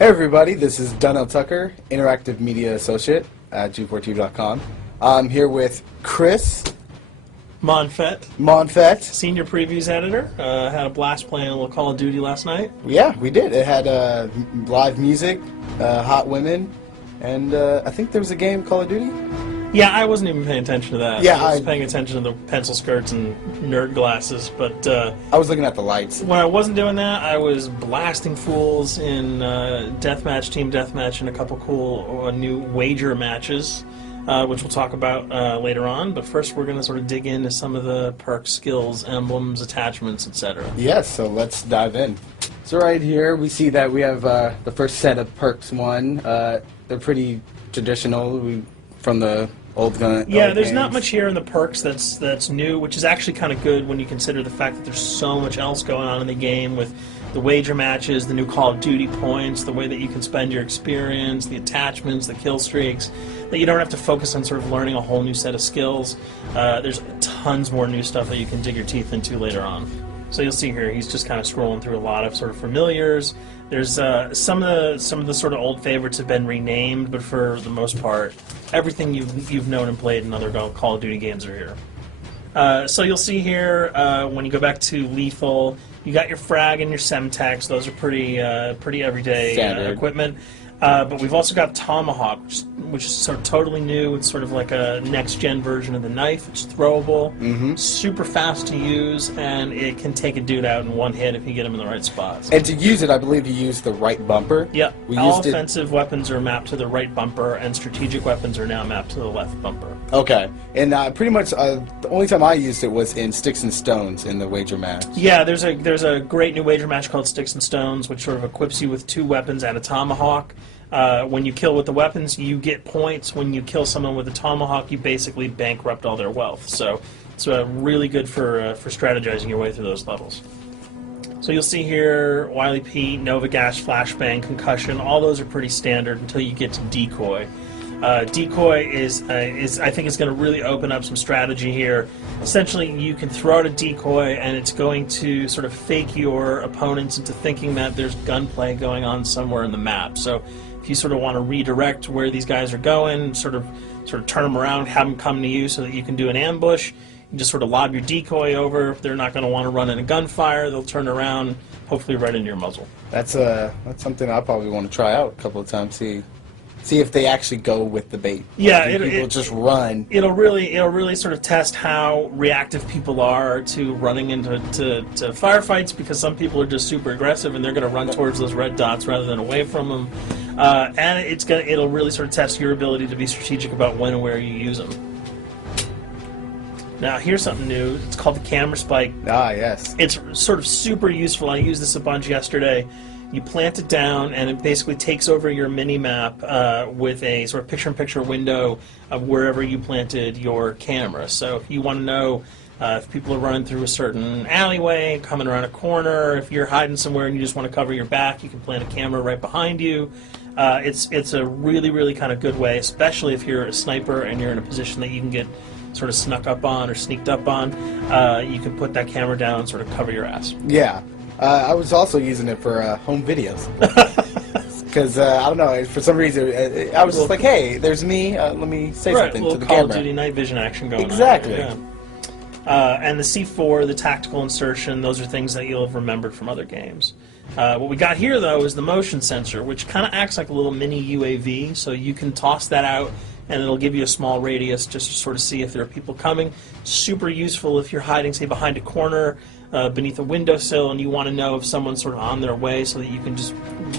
Hey everybody, this is Donnell Tucker, Interactive Media Associate at G4TV.com. I'm here with Chris Monfett, Senior Previews Editor. Had a blast playing a little Call of Duty last night. Yeah, we did. It had live music, hot women, and I think there was a game, Call of Duty? Yeah, I wasn't even paying attention to that. Yeah, I was paying attention to the pencil skirts and nerd glasses, but I was looking at the lights. When I wasn't doing that, I was blasting fools in deathmatch, team deathmatch, and a couple cool new wager matches, which we'll talk about later on. But first, we're going to sort of dig into some of the perks, skills, emblems, attachments, etc. Yes, so let's dive in. So right here, we see that we have the first set of perks one. They're pretty traditional from the old gun. Yeah, there's not much here in the perks that's new, which is actually kind of good when you consider the fact that there's so much else going on in the game with the wager matches, the new Call of Duty points, the way that you can spend your experience, the attachments, the kill streaks, that you don't have to focus on sort of learning a whole new set of skills. There's tons more new stuff that you can dig your teeth into later on. So you'll see here, he's just kind of scrolling through a lot of sort of familiars. There's some of the sort of old favorites have been renamed, but for the most part, everything you've known and played in other Call of Duty games are here. So you'll see here when you go back to lethal, you got your frag and your semtex. Those are pretty everyday equipment. But we've also got Tomahawk, which is sort of totally new. It's sort of like a next-gen version of the knife. It's throwable, super fast to use, and it can take a dude out in one hit if you get him in the right spots. And to use it, I believe you use the right bumper. Yep. All offensive weapons are mapped to the right bumper, and strategic weapons are now mapped to the left bumper. Okay. And pretty much the only time I used it was in Sticks and Stones in the wager match. Yeah, there's a great new wager match called Sticks and Stones, which sort of equips you with 2 weapons and a tomahawk. When you kill with the weapons, you get points. When you kill someone with a tomahawk, you basically bankrupt all their wealth. So it's really good for strategizing your way through those levels. So you'll see here, Wily Pete, Nova Gas, Flashbang, Concussion. All those are pretty standard until you get to Decoy. Decoy is I think it's going to really open up some strategy here. Essentially, you can throw out a decoy, and it's going to sort of fake your opponents into thinking that there's gunplay going on somewhere in the map. So if you sort of want to redirect where these guys are going, sort of turn them around, have them come to you so that you can do an ambush, you just sort of lob your decoy over. If they're not going to want to run in a gunfire, they'll turn around, hopefully right into your muzzle. That's something I probably want to try out a couple of times. See if they actually go with the bait. Yeah, people just run. It'll really sort of test how reactive people are to running into firefights, because some people are just super aggressive and they're going to run towards those red dots rather than away from them. And it'll really sort of test your ability to be strategic about when and where you use them. Now here's something new. It's called the camera spike. Ah, yes. It's sort of super useful. I used this a bunch yesterday. You plant it down, and it basically takes over your mini-map with a sort of picture-in-picture window of wherever you planted your camera. So if you want to know if people are running through a certain alleyway, coming around a corner, if you're hiding somewhere and you just want to cover your back, you can plant a camera right behind you. It's a really kind of good way, especially if you're a sniper and you're in a position that you can get sort of snuck up on or sneaked up on. You can put that camera down and sort of cover your ass. Yeah. I was also using it for home videos. Because, I don't know, for some reason, I was just like, hey, there's me, let me say something to the Call camera. of Duty night vision action going exactly. on. Yeah. And the C4, the tactical insertion, those are things that you'll have remembered from other games. What we got here, though, is the motion sensor, which kind of acts like a little mini UAV, so you can toss that out and it'll give you a small radius just to sort of see if there are people coming. Super useful if you're hiding, say, behind a corner, beneath a windowsill, and you want to know if someone's sort of on their way so that you can just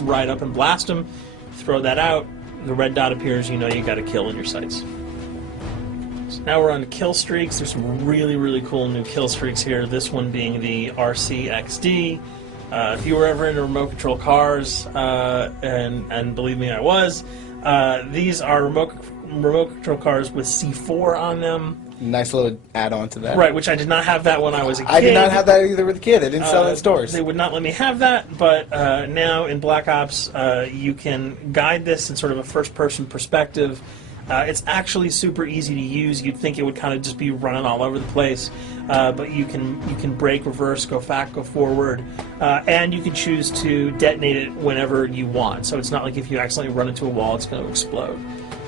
ride up and blast them. Throw that out, the red dot appears, you know you got a kill in your sights. So now we're on to kill streaks. There's some really cool new kill streaks here, this one being the RCXD. If you were ever into remote control cars, and believe me, I was, these are remote control cars with C4 on them. Nice little add-on to that. Right, which I did not have that when I was a kid. I did not have that either with a kid. They didn't sell it in stores. They would not let me have that, but now in Black Ops, you can guide this in sort of a first-person perspective. It's actually super easy to use. You'd think it would kind of just be running all over the place, but you can brake, reverse, go back, go forward, and you can choose to detonate it whenever you want. So it's not like if you accidentally run into a wall, it's going to explode.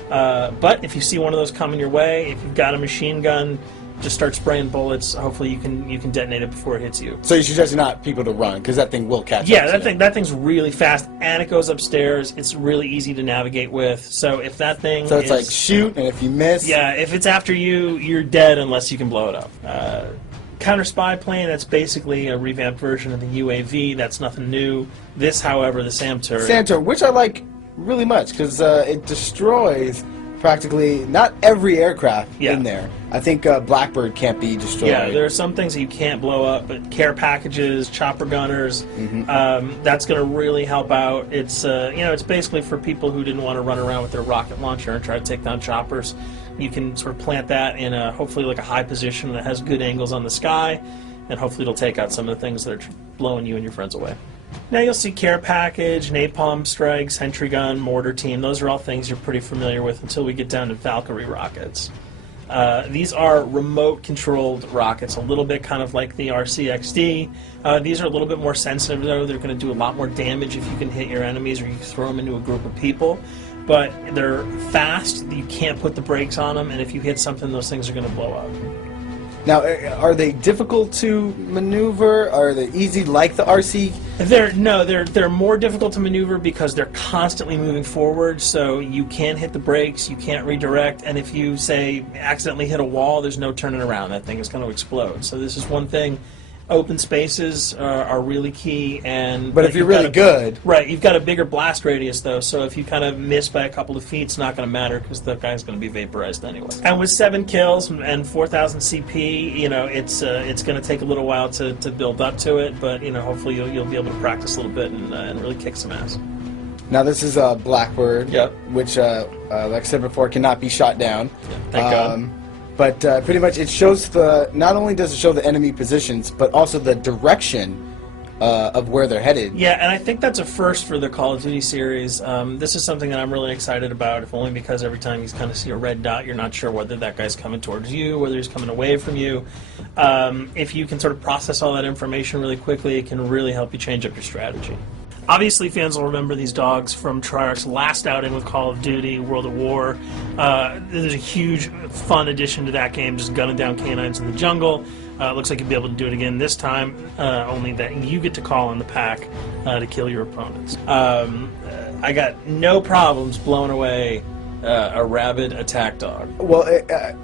But if you see one of those coming your way, if you've got a machine gun, just start spraying bullets. Hopefully you can detonate it before it hits you. So you suggest not people to run, because that thing will catch Yeah, up to you. that thing's really fast, and it goes upstairs. It's really easy to navigate with. So if that thing So it's is, like shoot, and if you miss... yeah, if it's after you, you're dead unless you can blow it up. Counter spy plane, that's basically a revamped version of the UAV. That's nothing new. This, however, the SAM turret. Santa, which I like really much, because it destroys practically not every aircraft Yeah. in there. I think Blackbird can't be destroyed. Yeah, there are some things that you can't blow up, but care packages, chopper gunners, that's going to really help out. It's it's basically for people who didn't want to run around with their rocket launcher and try to take down choppers. You can sort of plant that in hopefully like a high position that has good angles on the sky, and hopefully it'll take out some of the things that are blowing you and your friends away. Now you'll see care package, napalm strike, sentry gun, mortar team. Those are all things you're pretty familiar with until we get down to Valkyrie rockets. These are remote-controlled rockets, a little bit kind of like the RCXD. These are a little bit more sensitive, though. They're going to do a lot more damage if you can hit your enemies or you throw them into a group of people. But they're fast, you can't put the brakes on them, and if you hit something, those things are going to blow up. Now, are they difficult to maneuver? Are they easy like the RC? They're more difficult to maneuver because they're constantly moving forward, so you can't hit the brakes, you can't redirect, and if you, say, accidentally hit a wall, there's no turning around. That thing is going to explode. So this is one thing. Open spaces are really key, But if you're really good... Right, you've got a bigger blast radius, though, so if you kind of miss by a couple of feet, it's not going to matter because the guy's going to be vaporized anyway. And with 7 kills and 4,000 CP, it's going to take a little while to build up to it, but hopefully you'll be able to practice a little bit and really kick some ass. Now this is a Blackbird, Yep. which, like I said before, cannot be shot down. Yeah, thank God. But pretty much it shows not only does it show the enemy positions, but also the direction of where they're headed. Yeah, and I think that's a first for the Call of Duty series. This is something that I'm really excited about, if only because every time you kind of see a red dot, you're not sure whether that guy's coming towards you, whether he's coming away from you. If you can sort of process all that information really quickly, it can really help you change up your strategy. Obviously, fans will remember these dogs from Treyarch's last outing with Call of Duty, World of War. There's a huge, fun addition to that game, just gunning down canines in the jungle. Looks like you'll be able to do it again this time, only that you get to call on the pack to kill your opponents. I got no problems blowing away a rabid attack dog. Well,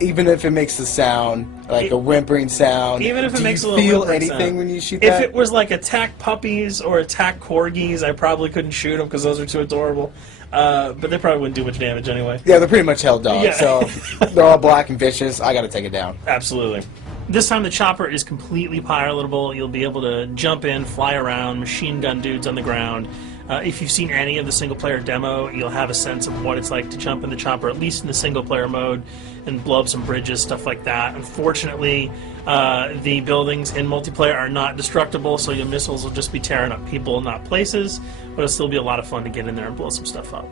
even if it makes the sound, like a whimpering sound, Even if it do makes a you little feel whimpering anything sound. when you shoot If that? it was like attack puppies or attack corgis, I probably couldn't shoot them because those are too adorable. But they probably wouldn't do much damage anyway. Yeah, they're pretty much held dogs, Yeah. so they're all black and vicious. I gotta take it down. Absolutely. This time the chopper is completely pilotable. You'll be able to jump in, fly around, machine gun dudes on the ground. If you've seen any of the single-player demo, you'll have a sense of what it's like to jump in the chopper, at least in the single-player mode, and blow up some bridges, stuff like that. Unfortunately, the buildings in multiplayer are not destructible, so your missiles will just be tearing up people, not places, but it'll still be a lot of fun to get in there and blow some stuff up.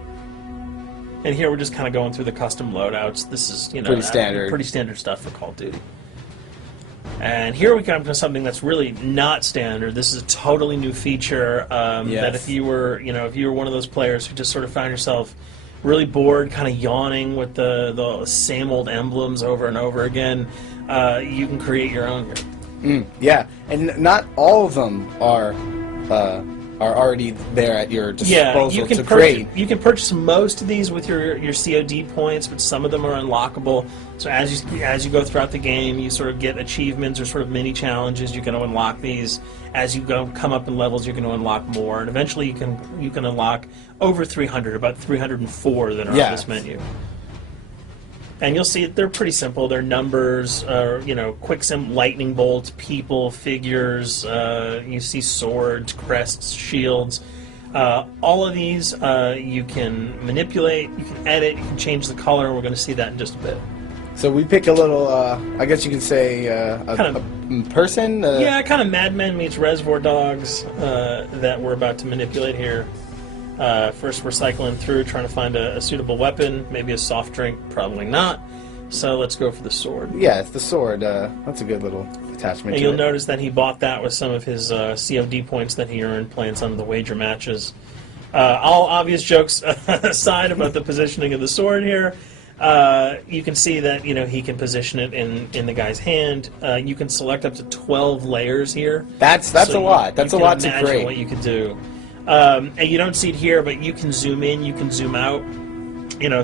And here we're just kind of going through the custom loadouts. This is, Pretty standard. pretty standard stuff for Call of Duty. And here we come to something that's really not standard. This is a totally new feature that if you were, one of those players who just sort of found yourself really bored, kind of yawning with the same old emblems over and over again, you can create your own here. Yeah, and not all of them are already there at your disposal you can to create. You can purchase most of these with your COD points, but some of them are unlockable. So as you go throughout the game, you sort of get achievements or sort of mini challenges. You're going to unlock these. As you come up in levels, you're going to unlock more, and eventually you can unlock over 300, about 304 that are on this menu. And you'll see they're pretty simple. They're numbers, quick lightning bolts, people, figures. You see swords, crests, shields. All of these you can manipulate, you can edit, you can change the color. We're going to see that in just a bit. So we pick a little, I guess you can say, a person? Yeah, kind of Mad Men meets Reservoir Dogs that we're about to manipulate here. First, we're cycling through, trying to find a suitable weapon. Maybe a soft drink, probably not. So let's go for the sword. Yeah, it's the sword. That's a good little attachment. And to you'll it. notice that he bought that with some of his COD points that he earned playing some of the wager matches. All obvious jokes aside about the positioning of the sword here, you can see that he can position it in the guy's hand. You can select up to 12 layers here. That's So a lot. That's a you lot can to imagine create. what you could do. And you don't see it here, but you can zoom in, you can zoom out.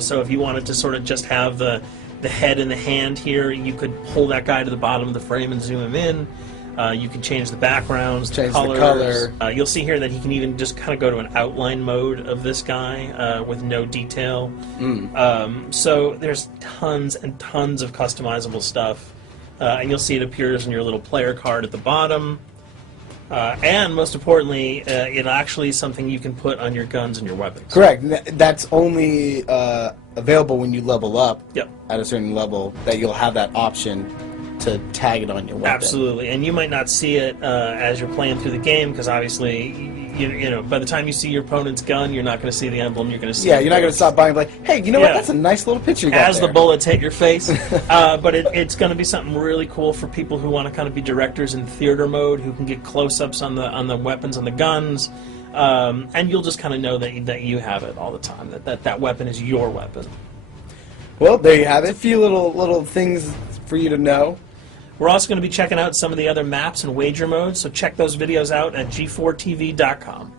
So if you wanted to sort of just have the head and the hand here, you could pull that guy to the bottom of the frame and zoom him in. You can change the backgrounds, Change the colors. color. You'll see here that he can even just kind of go to an outline mode of this guy with no detail. So there's tons and tons of customizable stuff. And you'll see it appears in your little player card at the bottom. And most importantly, it actually is something you can put on your guns and your weapons. Correct. That's only available when you level up Yep. at a certain level, that you'll have that option to tag it on your weapon. Absolutely, and you might not see it as you're playing through the game, because obviously, by the time you see your opponent's gun, you're not going to see the emblem. You're going to see. Yeah, the you're not going to bullets. stop by and be like, hey, you know what? Yeah. That's a nice little picture you got As there. the bullets hit your face, but it's going to be something really cool for people who want to kind of be directors in theater mode, who can get close-ups on the weapons and the guns, and you'll just kind of know that you have it all the time. That weapon is your weapon. Well, there you have it. A few little things for you to know. We're also going to be checking out some of the other maps and wager modes, so check those videos out at g4tv.com.